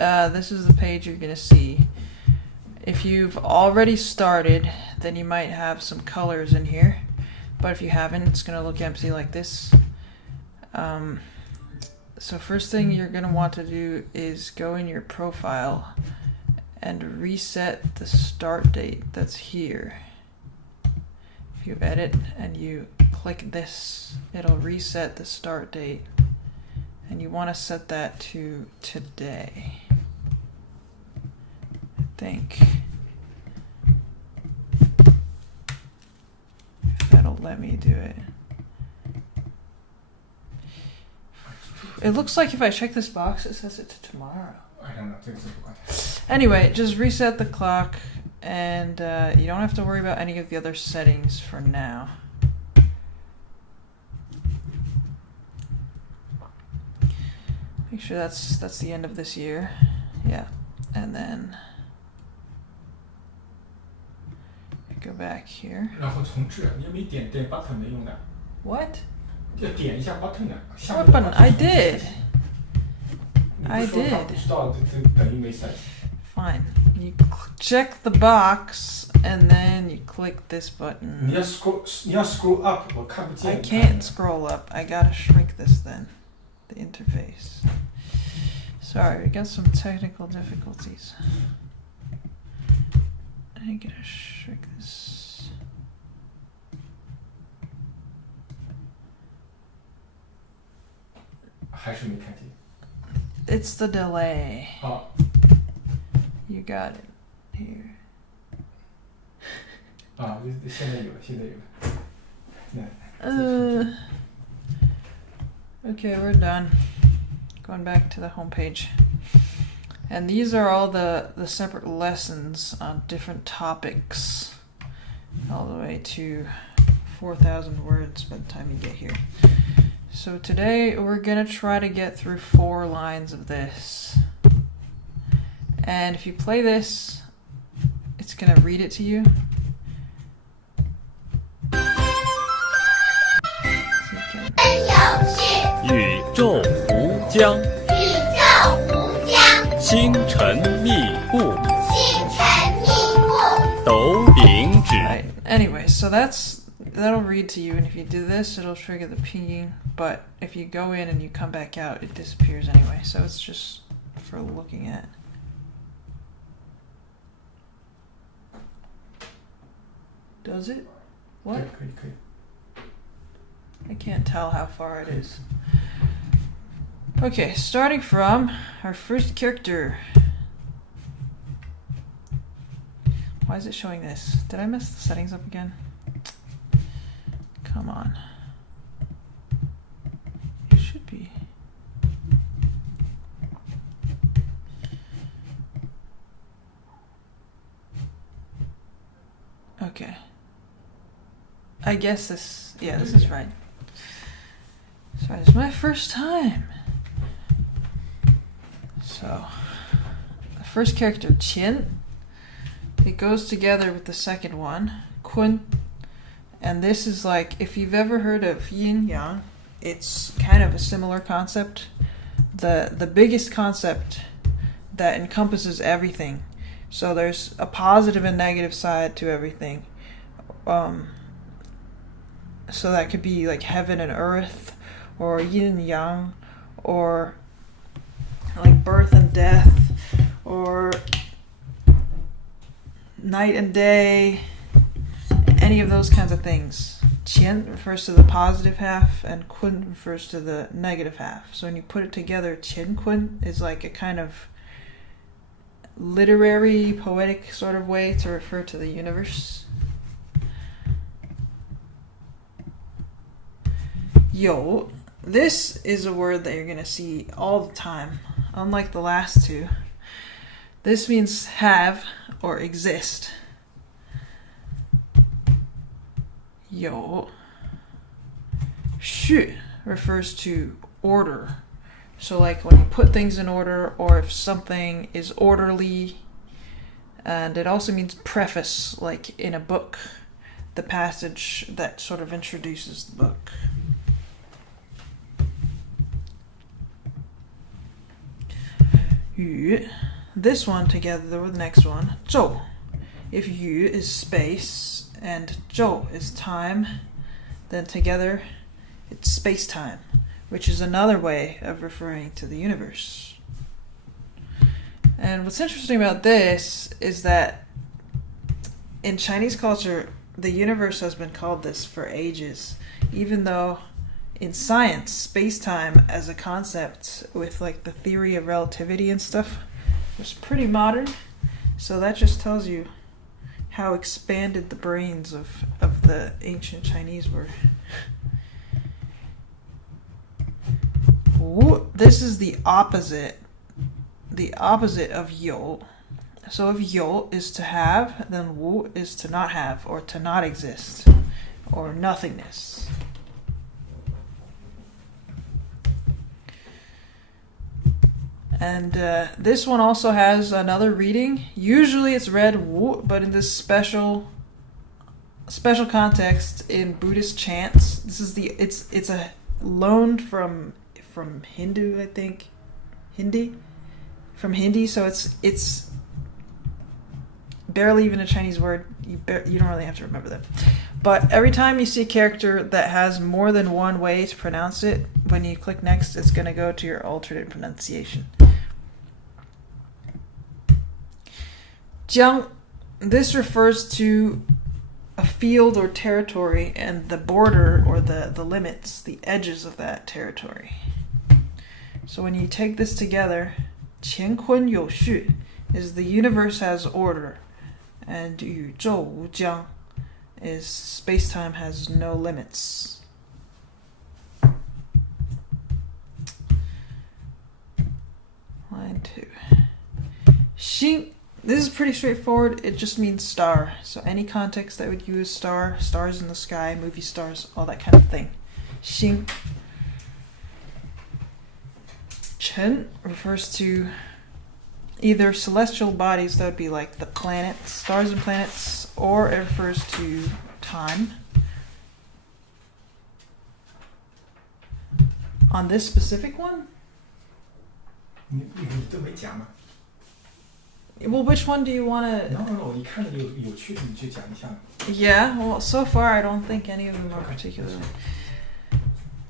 this is the page you're going to see. If you've already started, then you might have some colors in here. But if you haven't, it's going to look empty like this. So first thing you're going to want to do is go in your profile and reset the start date that's here. If you edit and you click this, it'll reset the start date. And you want to set that to today. I think. If that'll let me do it. It looks like if I check this box, it says it to tomorrow. I don't know. Anyway, just reset the clock, and you don't have to worry about any of the other settings for now. Make sure that's the end of this year. Yeah, and then go back here. 然后重置，你有没有点 button 的用的？ What? 要点一下 button 的。 What button? I did. I did. Fine. You check the box and then you click this button. 你要 scroll up， 我看不见。 I can't scroll up. I gotta shrink this then. The interface. Sorry, we got some technical difficulties. I gotta shrink this. It's the delay. You got it. Here. 现在有了。 Okay, we're done. Going back to the home page. And these are all the separate lessons on different topics. All the way to 4,000 words by the time you get here. So today we're going to try to get through 4 lines of this. And if you play this, it's going to read it to you. 宇宙无疆，星辰密布，斗柄指。 Right. Anyway, so that'll read to you, and if you do this, it'll trigger the pinging. But if you go in and you come back out, it disappears anyway. So it's just for looking at. Does it? What? I can't tell how far it is. Okay, starting from our first character. Why is it showing this? Did I mess the settings up again? Come on. It should be. Okay. I guess this, yeah, this is right. Sorry, it's my first time. So, the first character, Qian, it goes together with the second one, Kun. And this is like, if you've ever heard of yin yang, it's kind of a similar concept. The biggest concept that encompasses everything. So there's a positive and negative side to everything. So that could be like heaven and earth, or yin and yang, or like birth and death, or night and day, any of those kinds of things. Qian refers to the positive half, and Kun refers to the negative half. So when you put it together, Qian Kun is like a kind of literary, poetic sort of way to refer to the universe. Yo, this is a word that you're going to see all the time, unlike the last two. This means have or exist. Yo. Shu refers to order. So like when you put things in order, or if something is orderly. And it also means preface, like in a book, the passage that sort of introduces the book. yu, this one together with the next one, 昼. If yu is space and 昼 is time, then together it's space-time, which is another way of referring to the universe. And what's interesting about this is that in Chinese culture, the universe has been called this for ages, even though in science, space-time as a concept with like the theory of relativity and stuff was pretty modern. So that just tells you how expanded the brains of the ancient Chinese were. This is the opposite of you. So if you is to have, then wu is to not have, or to not exist, or nothingness. And this one also has another reading. Usually it's read wu, but in this special context in Buddhist chants, this is it's a loaned from Hindu, I think, from Hindi. So it's barely even a Chinese word. You don't really have to remember them. But every time you see a character that has more than one way to pronounce it, when you click next, it's going to go to your alternate pronunciation. Jiang, this refers to a field or territory and the border or the limits, the edges of that territory. So when you take this together, 乾坤有序 is the universe has order, and 宇宙无疆 is space-time has no limits. Line 2. Xing, this is pretty straightforward. It just means star. So any context that would use star, stars in the sky, movie stars, all that kind of thing. Xing. Chen refers to either celestial bodies, that would be like the planets, stars and planets, or it refers to time. On this specific one? 你都没讲嘛 Well, which one do you want to... No, 你看着有趣的你就讲一下。 Yeah, well, so far I don't think any of them are particularly...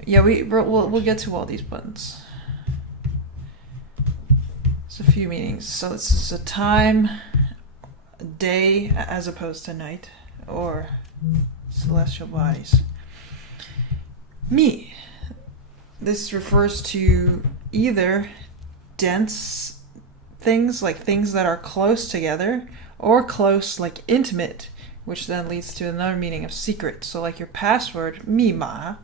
Yeah, we'll get to all these buttons. It's a few meanings. So this is a time, a day as opposed to night, or celestial bodies. Mi. This refers to either dense things, like things that are close together, or close, like intimate, which then leads to another meaning of secret. So like your password, 密码,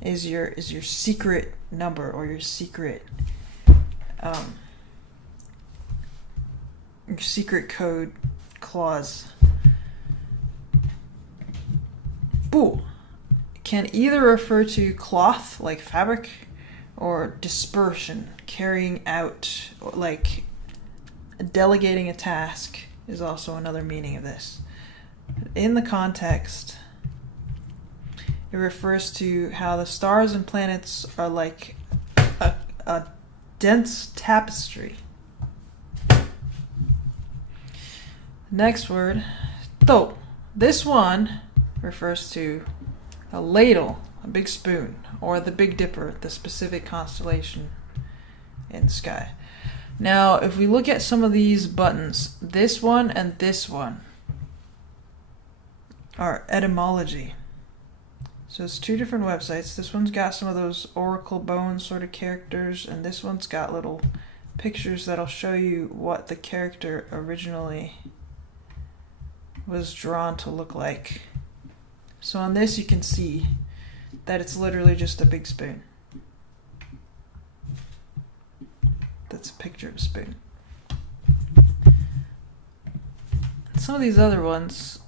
is your secret number, or your secret code clause. Bu can either refer to cloth, like fabric, or dispersion, carrying out, like delegating a task is also another meaning of this. In the context, it refers to how the stars and planets are like a dense tapestry. Next word, dou. This one refers to a ladle, a big spoon, or the Big Dipper, the specific constellation in the sky. Now, if we look at some of these buttons, this one and this one are etymology. So it's two different websites. This one's got some of those oracle bone sort of characters, and this one's got little pictures that'll show you what the character originally was drawn to look like. So on this you can see that it's literally just a big spoon. That's a picture of a spoon. Some of these other ones,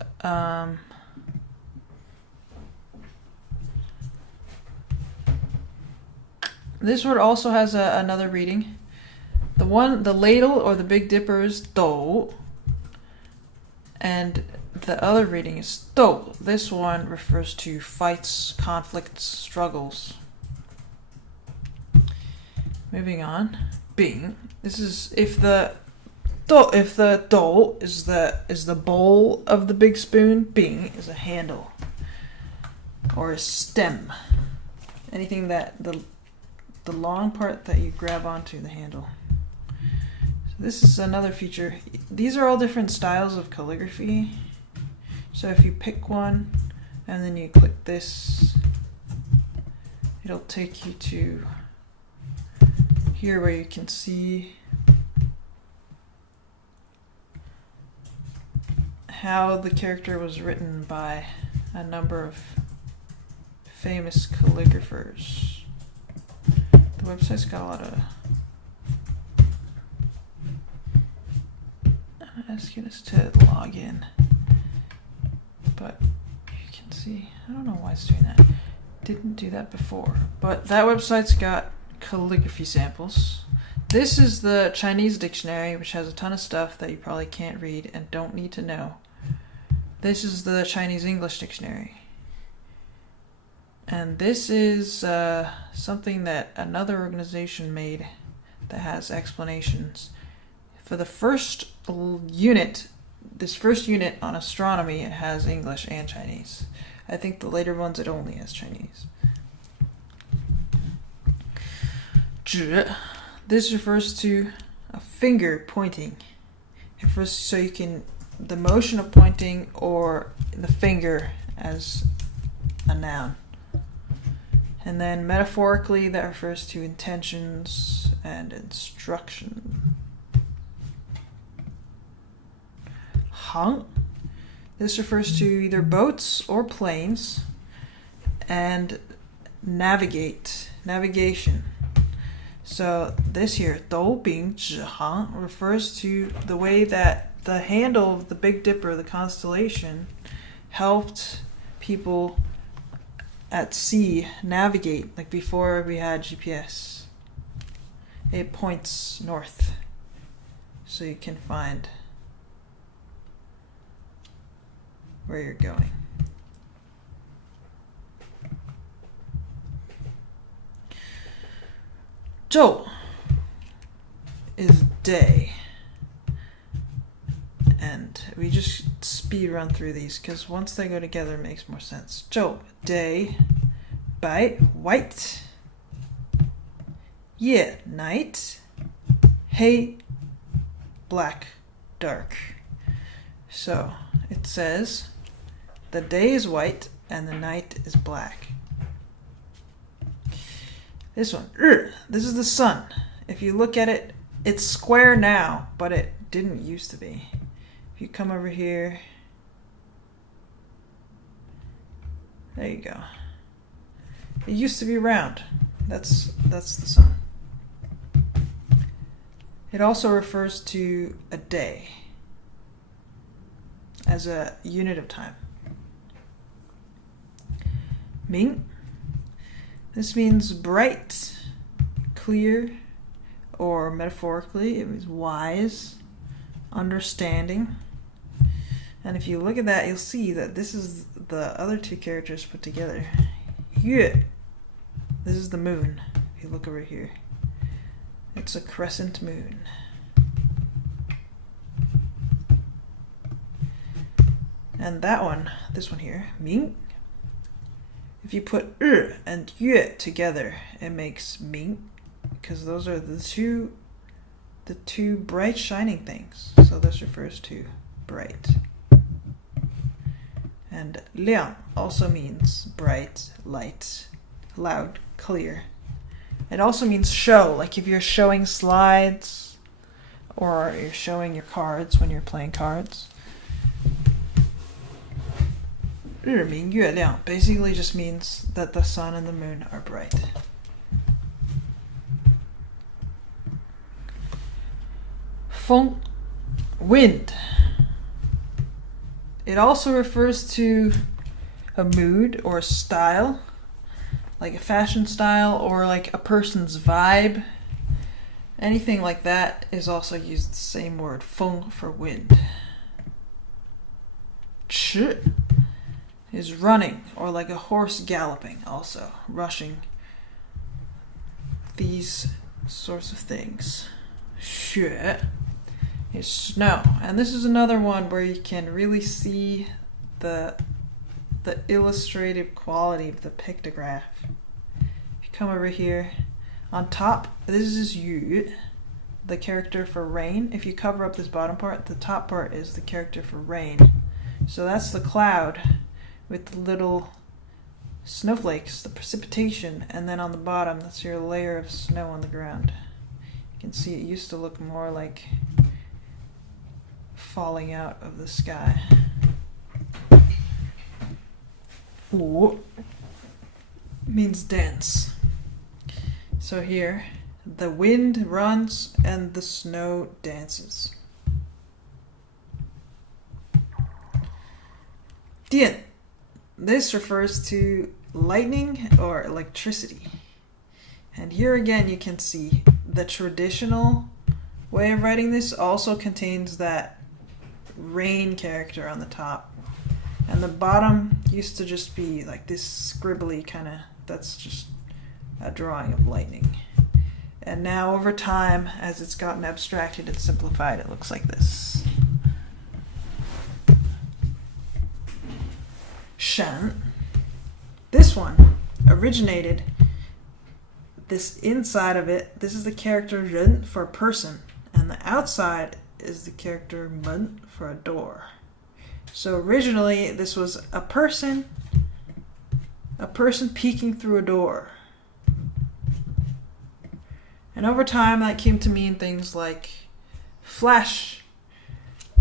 this word also has another reading. The ladle or the Big Dipper is dou, and the other reading is dou. This one refers to fights, conflicts, struggles. Moving on. Bing. This is if the dou is the bowl of the big spoon, bing is a handle or a stem. Anything that the long part that you grab onto the handle. So this is another feature. These are all different styles of calligraphy. So if you pick one and then you click this, it'll take you to here where you can see how the character was written by a number of famous calligraphers. The website's got a lot of asking us to log in, but you can see, I don't know why it's doing that. Didn't do that before, but that website's got calligraphy samples. This is the Chinese dictionary, which has a ton of stuff that you probably can't read and don't need to know. This is the Chinese English dictionary. And this is something that another organization made that has explanations. For the first unit, this first unit on astronomy, it has English and Chinese. I think the later ones it only has Chinese. 指, this refers to a finger pointing. It refers so you can the motion of pointing or the finger as a noun. And then metaphorically that refers to intentions and instruction. 航, this refers to either boats or planes, and navigation. So this here, 斗柄指航, refers to the way that the handle of the Big Dipper, the constellation, helped people at sea navigate, like before we had GPS. It points north, so you can find where you're going. Zhou is day. And we just speed run through these because once they go together it makes more sense. 昼, day. 白, white. 夜, night. 黑, black, dark. So it says the day is white and the night is black. This one, this is the sun. If you look at it, it's square now, but it didn't used to be. If you come over here, there you go. It used to be round. That's the sun. It also refers to a day as a unit of time. Ming. This means bright, clear, or metaphorically, it means wise, understanding. And if you look at that, you'll see that this is the other two characters put together. Yue. This is the moon. If you look over here, it's a crescent moon. And that one, this one here, Ming. If you put and Yue together, it makes Ming, because those are the two bright shining things. So this refers to bright. And 亮 also means bright, light, loud, clear. It also means show, like if you're showing slides or you're showing your cards when you're playing cards. 日明月亮 basically just means that the sun and the moon are bright. Feng, wind. It also refers to a mood or a style, like a fashion style or like a person's vibe. Anything like that is also used the same word, feng, for wind. Chi is running, or like a horse galloping, also rushing. These sorts of things. 雪 is snow. And this is another one where you can really see the illustrative quality of the pictograph. If you come over here, on top, this is yu, the character for rain. If you cover up this bottom part, the top part is the character for rain. So that's the cloud with the little snowflakes, the precipitation, and then on the bottom, that's your layer of snow on the ground. You can see it used to look more like falling out of the sky. Ooh means dance. So here, the wind runs and the snow dances. 电. This refers to lightning or electricity. And here again you can see the traditional way of writing this also contains that rain character on the top. And the bottom used to just be like this scribbly kind of, that's just a drawing of lightning. And now over time, as it's gotten abstracted and simplified, it looks like this. Shan. This one originated, this inside of it, this is the character ren for a person, and the outside is the character men for a door. So originally this was a person peeking through a door. And over time that came to mean things like flash,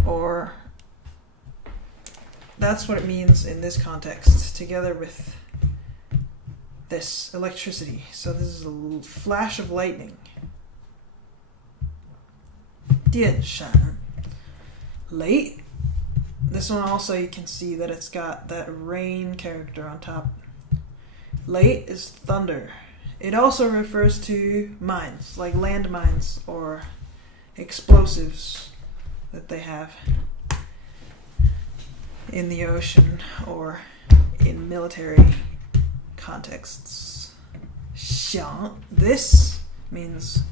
or that's what it means in this context, together with this electricity. So this is a flash of lightning. 电闪. Late. This one also you can see that it's got that rain character on top. Late is thunder. It also refers to mines, like landmines or explosives that they have in the ocean or in military contexts. 响. This means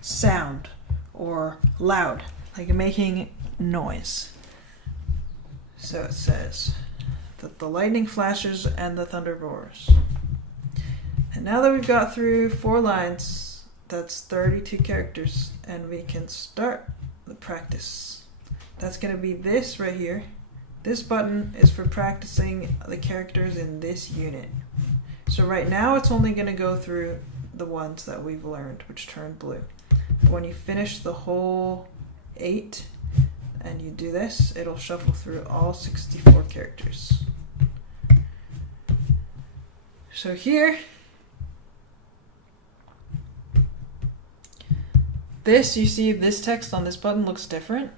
sound or loud, like making noise. So it says that the lightning flashes and the thunder roars. And now that we've got through 4 lines, that's 32 characters, and we can start the practice. That's going to be this right here. This button is for practicing the characters in this unit. So right now it's only going to go through the ones that we've learned, which turn blue. But when you finish the whole 8 and you do this, it'll shuffle through all 64 characters. So here, you see this text on this button looks different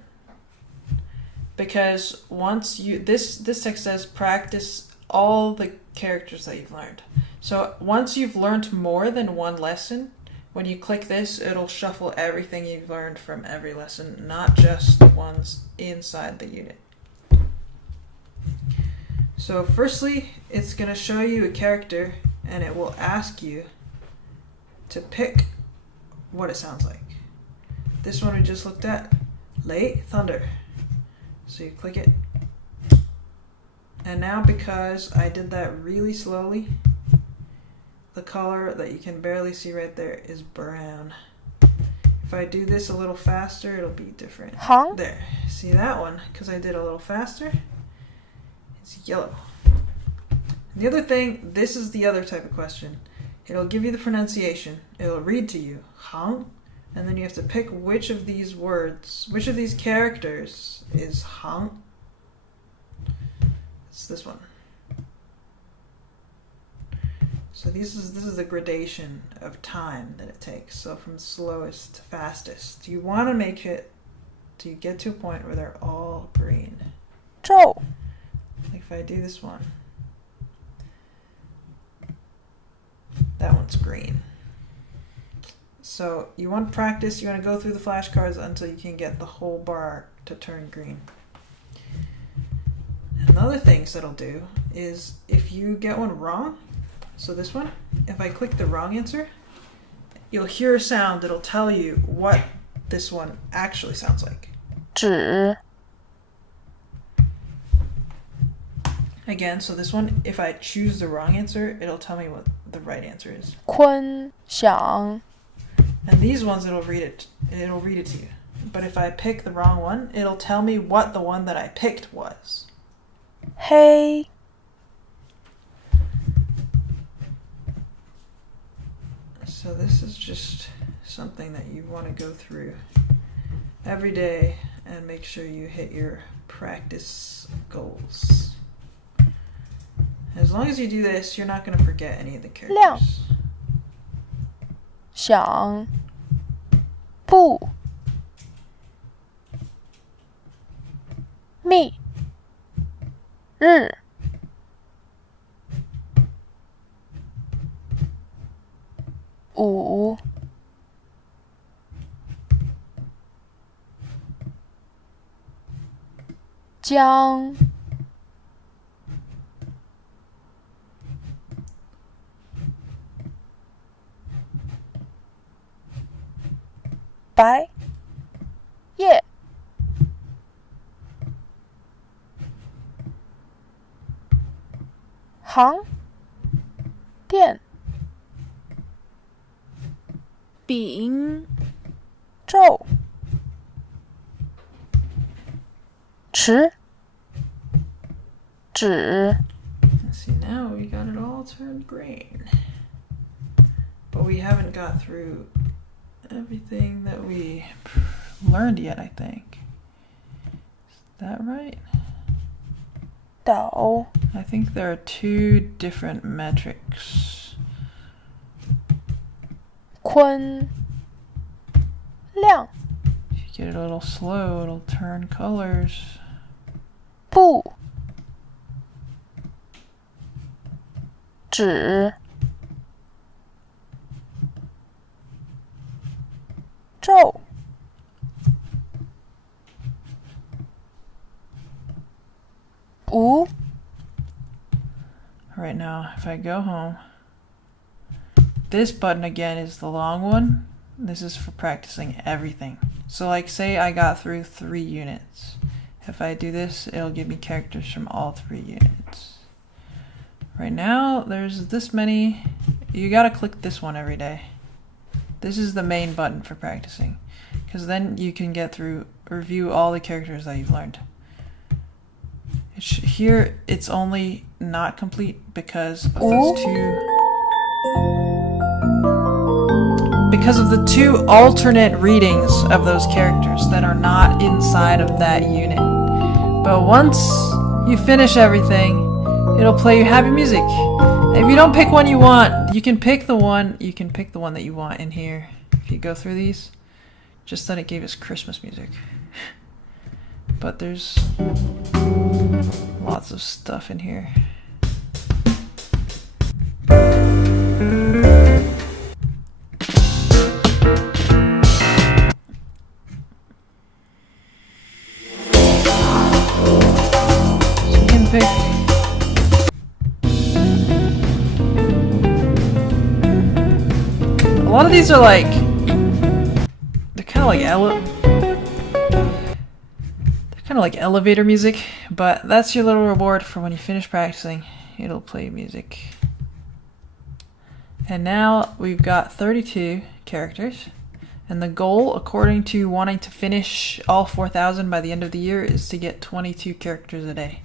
because once this text says practice all the characters that you've learned. So once you've learned more than one lesson, when you click this, it'll shuffle everything you've learned from every lesson, not just the ones inside the unit. So firstly, it's going to show you a character and it will ask you to pick what it sounds like. This one we just looked at, late thunder. So you click it. And now because I did that really slowly, the color that you can barely see right there is brown. If I do this a little faster, it'll be different. Huh? There, see that one? Because I did a little faster, it's yellow. And the other thing, this is the other type of question. It'll give you the pronunciation. It'll read to you, hang, and then you have to pick which of these words, which of these characters is hang. It's this one. So this is the gradation of time that it takes. So from slowest to fastest. You want to make it till you get to a point where they're all green. 皱. Like if I do this one, that one's green. So you want to practice, you want to go through the flashcards until you can get the whole bar to turn green. And the other things that'll do is if you get one wrong, so this one, if I click the wrong answer, you'll hear a sound that'll tell you what this one actually sounds like. 指 Again, so this one, if I choose the wrong answer, it'll tell me what the right answer is. 坤想 And these ones, it'll read it to you. But if I pick the wrong one, it'll tell me what the one that I picked was. 黑 So this is just something that you want to go through every day and make sure you hit your practice goals. As long as you do this, you're not going to forget any of the characters. 想不密日五将白夜航电饼昼迟止 See, now we got it all turned green. But we haven't got through everything that we learned yet, I think. Is that right? 岛 I think there are 2 different metrics. 坤亮 If you get it a little slow, it'll turn colors. 不止昼无 Right now, if I go home, this button again is the long one. This is for practicing everything. So like say I got through 3 units. If I do this, it'll give me characters from all 3 units. Right now, there's this many. You gotta click this one every day. This is the main button for practicing, because then you can get through, review all the characters that you've learned. Here, it's only not complete because of those 2. Because of the 2 alternate readings of those characters that are not inside of that unit. But once you finish everything, it'll play you happy music. If you don't pick one you want, you can pick the one that you want in here. If you go through these, just that it gave us Christmas music. But there's lots of stuff in here. So you can pick a lot of these are like, they're kind of like elevator music, but that's your little reward for when you finish practicing. It'll play music. And now we've got 32 characters, and the goal, according to wanting to finish all 4,000 by the end of the year, is to get 22 characters a day.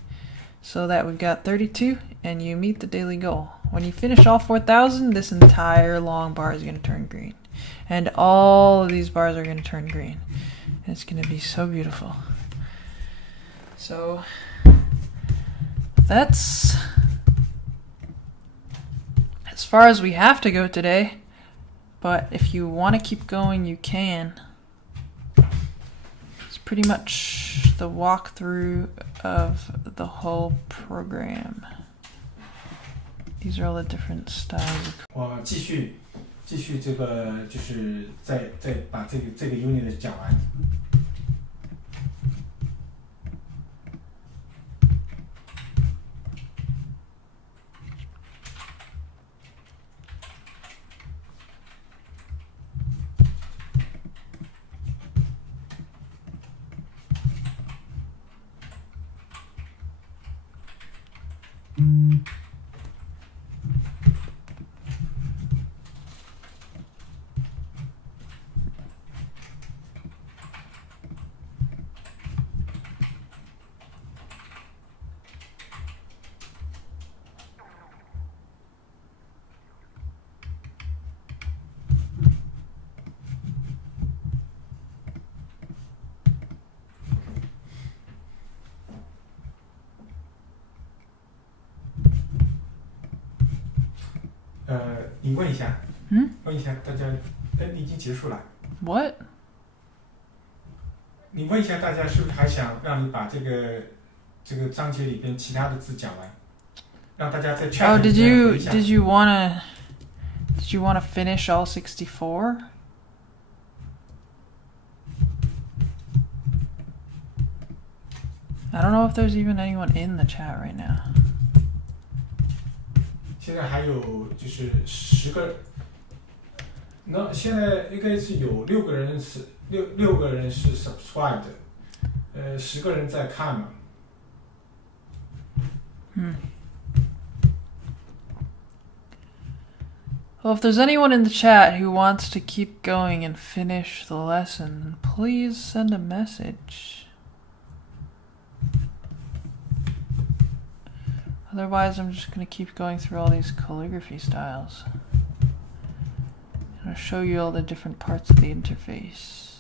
So that we've got 32, and you meet the daily goal. When you finish all 4,000, this entire long bar is going to turn green. And all of these bars are going to turn green. And it's going to be so beautiful. So that's as far as we have to go today. But if you want to keep going, you can. It's pretty much the walkthrough of the whole program. These are all the different styles. 我继续这个，就是再把这个 unit 讲完。你问一下，问一下大家，你已经结束了。What? 你问一下大家，是不是还想让你把这个章节里边其他的字讲完，让大家在 chat Oh, 里面回一下。did you wanna finish all 64? I don't know if there's even anyone in the chat right now. 现在还有就是10个，那现在应该是有6个人是六个人是 subscribe 的，10个人在看嘛。Well, if there's anyone in the chat who wants to keep going and finish the lesson, please send a message. Otherwise, I'm just going to keep going through all these calligraphy styles. And I'll show you all the different parts of the interface.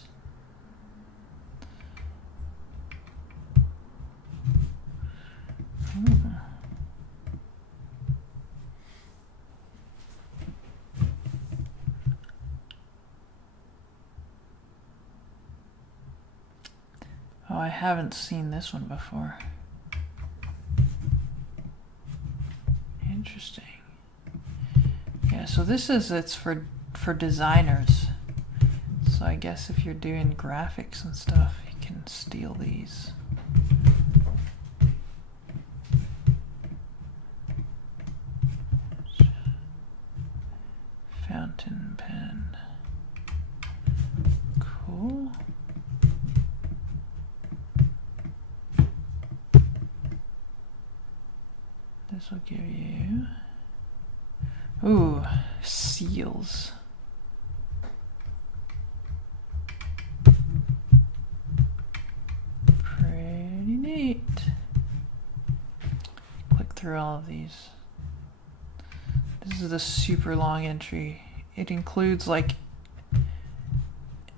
Oh, I haven't seen this one before. Interesting. Yeah, so it's for designers. So I guess if you're doing graphics and stuff, you can steal these. Fountain pen. Cool. This will give you, ooh, seals. Pretty neat. Click through all of these. This is a super long entry. It includes like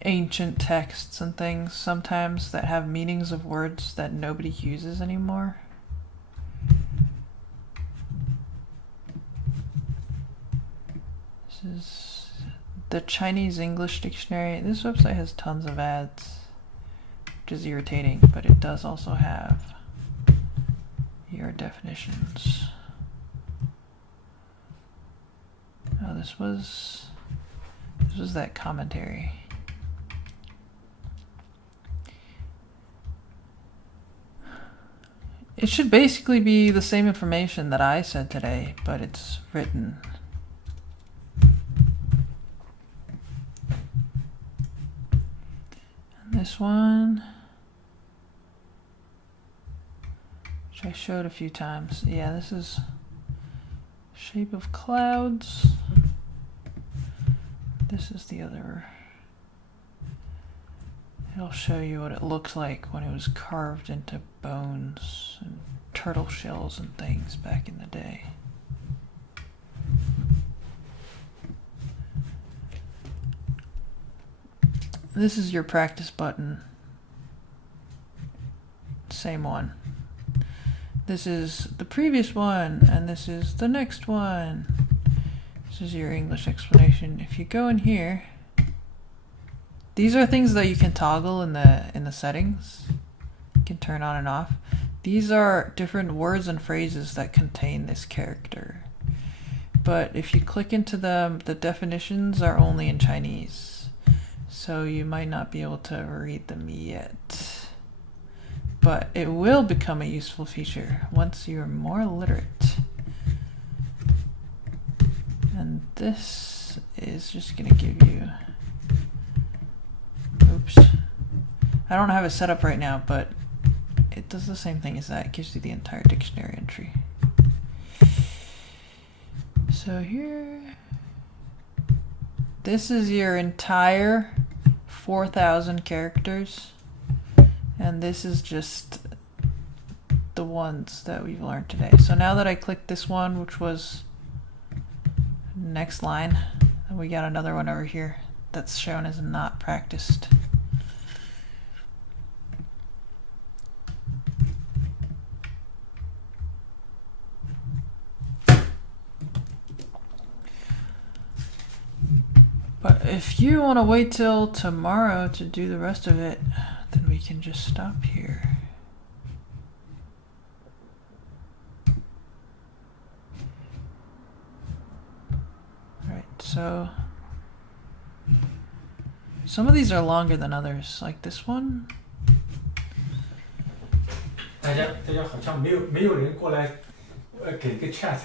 ancient texts and things sometimes that have meanings of words that nobody uses anymore. This is the Chinese English dictionary. This website has tons of ads, which is irritating, but it does also have your definitions. Oh, this was that commentary. It should basically be the same information that I said today, but it's written. And this one, which I showed a few times. Yeah, this is shape of clouds. This is the other. It'll show you what it looked like when it was carved into bones and turtle shells and things back in the day. This is your practice button. Same one. This is the previous one, and this is the next one. This is your English explanation. If you go in here, these are things that you can toggle in the settings. You can turn on and off. These are different words and phrases that contain this character. But if you click into them, the definitions are only in Chinese. So you might not be able to read them yet. But it will become a useful feature once you're more literate. And this is just going to give you... Oops. I don't have it set up right now, but it does the same thing as that. It gives you the entire dictionary entry. So here, this is your entire 4,000 characters, and this is just the ones that we've learned today. So now that I click this one, which was next line, and we got another one over here that's shown as not practiced. But if you want to wait till tomorrow to do the rest of it, then we can just stop here. Alright, so some of these are longer than others, like this one. 大家好像没有人过来给个 chat。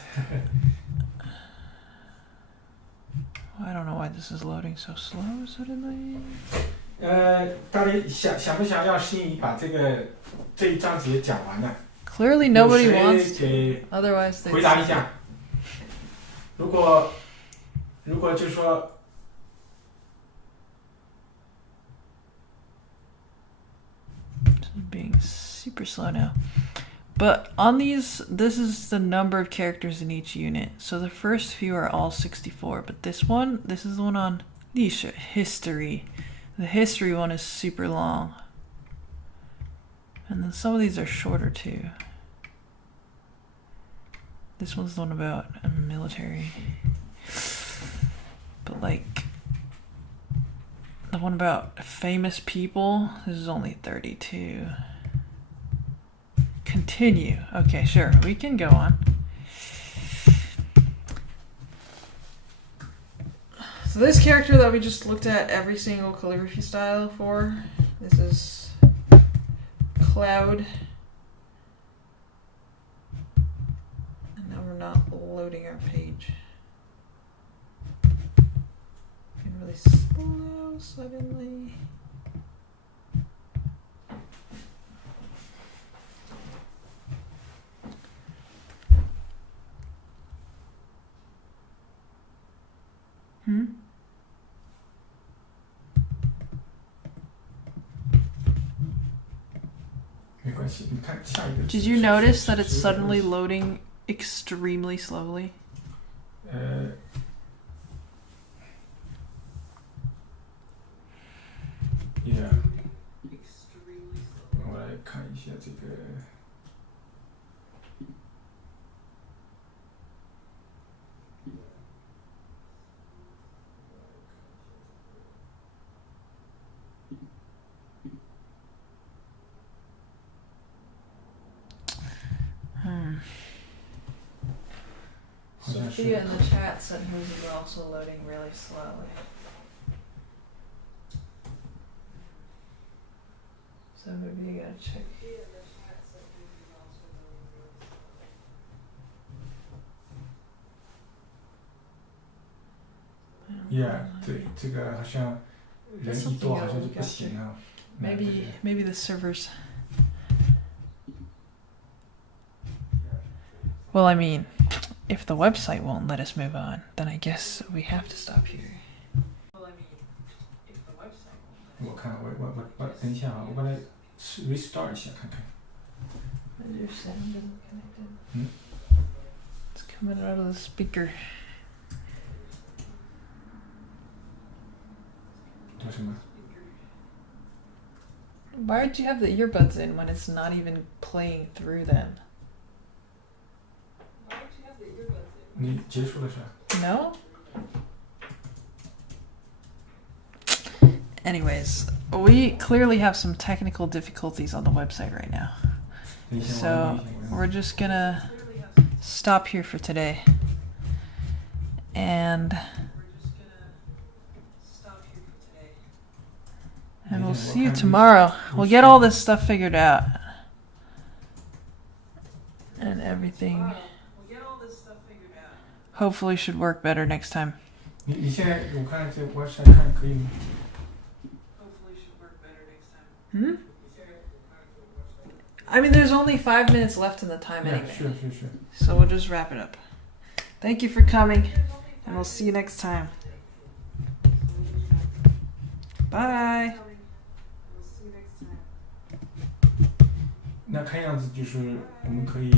I don't know why this is loading so slow suddenly. 大家想不想让心怡把这一章节讲完呢？ Clearly nobody 有 wants 谁 to. Otherwise they 回答一下。如果就是说 being super slow now. But on these, this is the number of characters in each unit. So the first few are all 64, but this is the one on 历史 history. The history one is super long. And then some of these are shorter too. This one's the one about military. But like the one about famous people, this is only 32. Continue. Okay, sure, we can go on. So this character that we just looked at every single calligraphy style for, this is Cloud. And now we're not loading our page. Getting really slow suddenly. Did you notice that it's suddenly loading extremely slowly? Yeah. 我来看一下这个。Sophia in the chat said hers is also loading really slowly. So maybe you gotta check. Yeah, 这个好像人一多好像就不行啊。Maybe the servers. Well, I mean, if the website won't let us move on, then I guess we have to stop here. Well, I mean, if the website won't let us. 我看我等一下啊，我把它 restart 一下看看。Your sound isn't connected. It's coming out of the speaker. 做什么？ Why would you have the earbuds in when it's not even playing through them? 你结束了是吧？ No? Anyways, we clearly have some technical difficulties on the website right now. So we're just gonna stop here for today. And we'll see you tomorrow. We'll get all this stuff figured out. And everything hopefully should work better next time. 你现在我看这 website 看可以吗？ Hopefully should work better next time. I mean, there's only 5 minutes left in the time anyway. Sure. So we'll just wrap it up. Thank you for coming, and we'll see you next time. Bye. 那看样子就是我们可以